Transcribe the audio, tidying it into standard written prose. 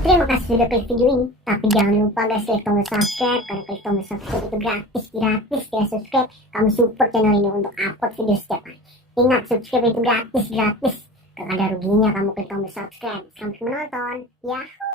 Terima kasih sudah klik video ini. Tapi jangan lupa guys, klik tombol subscribe. Karena klik tombol subscribe itu gratis ya. Subscribe, kamu support channel ini untuk upload video setiap hari. Ingat, subscribe itu gratis. Gak ada ruginya kamu klik tombol subscribe. Selamat menonton. Yahoo.